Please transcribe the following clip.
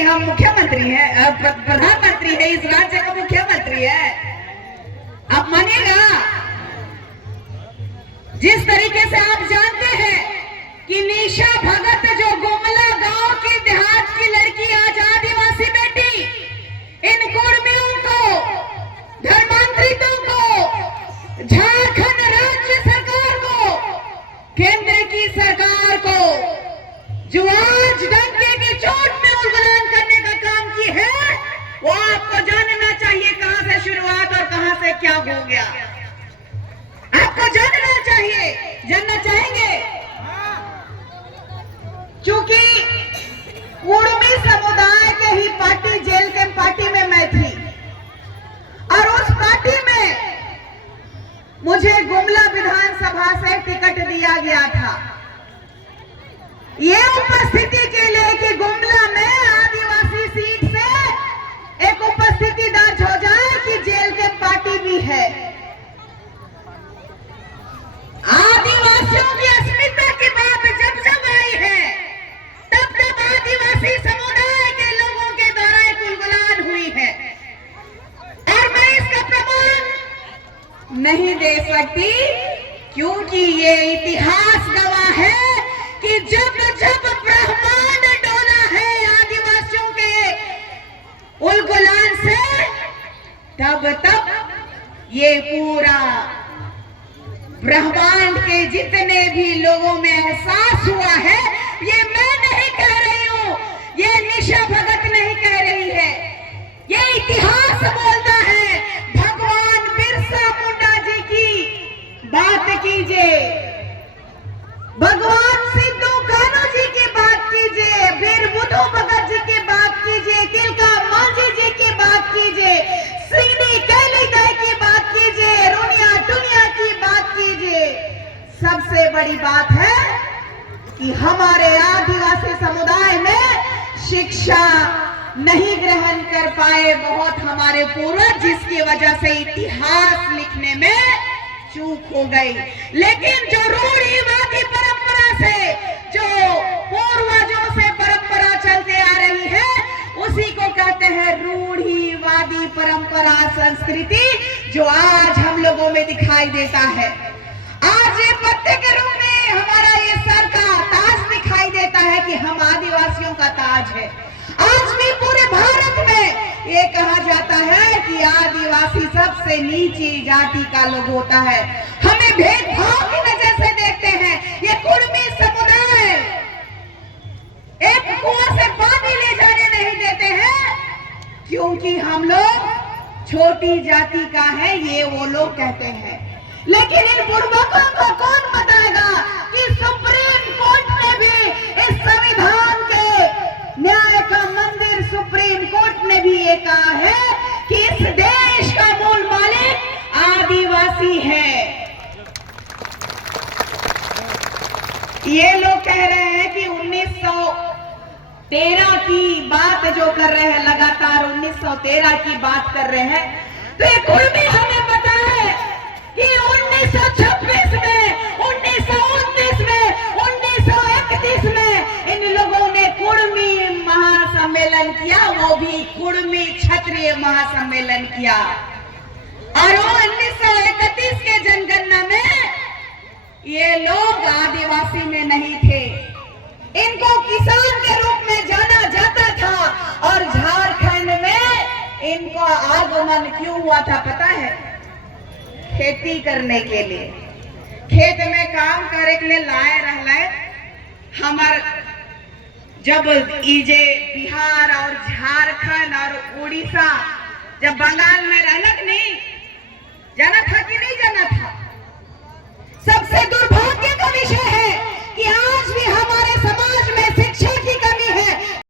कि हम मुख्यमंत्री हैं, प्रधानमंत्री है, इस राज्य का मुख्यमंत्री है। आप मानिएगा, जिस तरीके से आप जानते हैं कि निशा भगत जो गुमला गांव की देहात की लड़की, आज आदिवासी बेटी, इन कुर्मियों को, धर्मांतरितों को, झारखंड राज्य सरकार को, केंद्र की सरकार को, जो आज डंके की चोट में उल्लंघन करने का काम की है, वो आपको जानना चाहिए कहां से शुरुआत और कहां से क्या हो गया। आपको जानना चाहिए, जानना चाहेंगे, क्योंकि कुर्मी समुदाय के ही पार्टी, जेल के पार्टी में मैं थी और उस पार्टी में मुझे गुमला विधानसभा से टिकट दिया गया था। ये उपस्थिति के लिए कि गुमला में आदिवासी सीट से एक उपस्थिति दर्ज हो जाए कि जेल के पार्टी भी है। आदिवासियों की अस्मिता की बात जब जब आई है, तब तब आदिवासी समुदाय के लोगों के द्वारा एक उल्लंघन हुई है और मैं इसका प्रमाण नहीं दे सकती, क्योंकि ये इतिहास गवाह है कि जब जब ब्रह्मांड डोला है आदिवासियों के उल्लंघन से, तब तब ये पूरा ब्रह्मांड के जितने भी लोगों में एहसास हुआ है, ये मैं नहीं कह रही हूं, ये निशा भगत नहीं कह रही है, ये इतिहास बोलता है। भगवान बिरसा मुंडा जी की बात कीजिए, भगवान सिद्धू कान्हू जी की बात कीजिए, वीर बुद्धू भगत जी की बात कीजिए, तिलका मांझी जी की बात कीजिए, श्रीनी कैलीदाई की बात कीजिए, रुनिया टुनिया की बात कीजिए। सबसे बड़ी बात है कि हमारे आदिवासी समुदाय में शिक्षा नहीं ग्रहण कर पाए बहुत हमारे पूर्वज, जिसकी वजह से इतिहास लिखने में चूक हो गई। लेकिन जो रूढ़िवादी परंपरा से, जो पूर्वजों से परंपरा चलते आ रही है, उसी को कहते हैं रूढ़िवादी परंपरा संस्कृति, जो आज हम लोगों में दिखाई देता है। आज ये पत्ते के रूप में हमारा ये सर का ताज दिखाई देता है कि हम आदिवासियों का ताज है। आज भी पूरे भारत में ये कहा जाता है कि आदिवासी सबसे नीची जाति का लोग होता है। हमें भेदभाव की नजर से देखते हैं। ये कुर्मी समुदाय एक कुआं से पानी ले जाने नहीं देते हैं, क्योंकि हम लोग छोटी जाति का है, ये वो लोग कहते हैं। लेकिन इन बुड़बकों को कौन बताएगा कि सुप्रीम कोर्ट ने भी, इस संविधान के न्याय का मंदिर सुप्रीम कोर्ट ने भी ये कहा है कि इस देश का मूल मालिक आदिवासी है। ये लोग कह रहे हैं कि 1913 की बात जो कर रहे हैं, लगातार 1913 की बात कर रहे हैं, तो ये कुर्मी हमें पता है कि 1926 में, 1929 में, 1931 में इन लोगों ने कुर्मी महासम्मेलन किया, वो भी कुर्मी क्षत्रिय महासम्मेलन किया। और 1931 के जनगणना में ये लोग आदिवासी में नहीं थे, इनको किसान के रूप में जाना जाता था। और झारखंड में इनका आगमन क्यों हुआ था पता है? खेती करने के लिए, खेत में काम करे के लिए लाए रहले। हमार जब इजे बिहार और झारखंड और उड़ीसा जब बंगाल में रहलक नहीं, जाना था कि नहीं जाना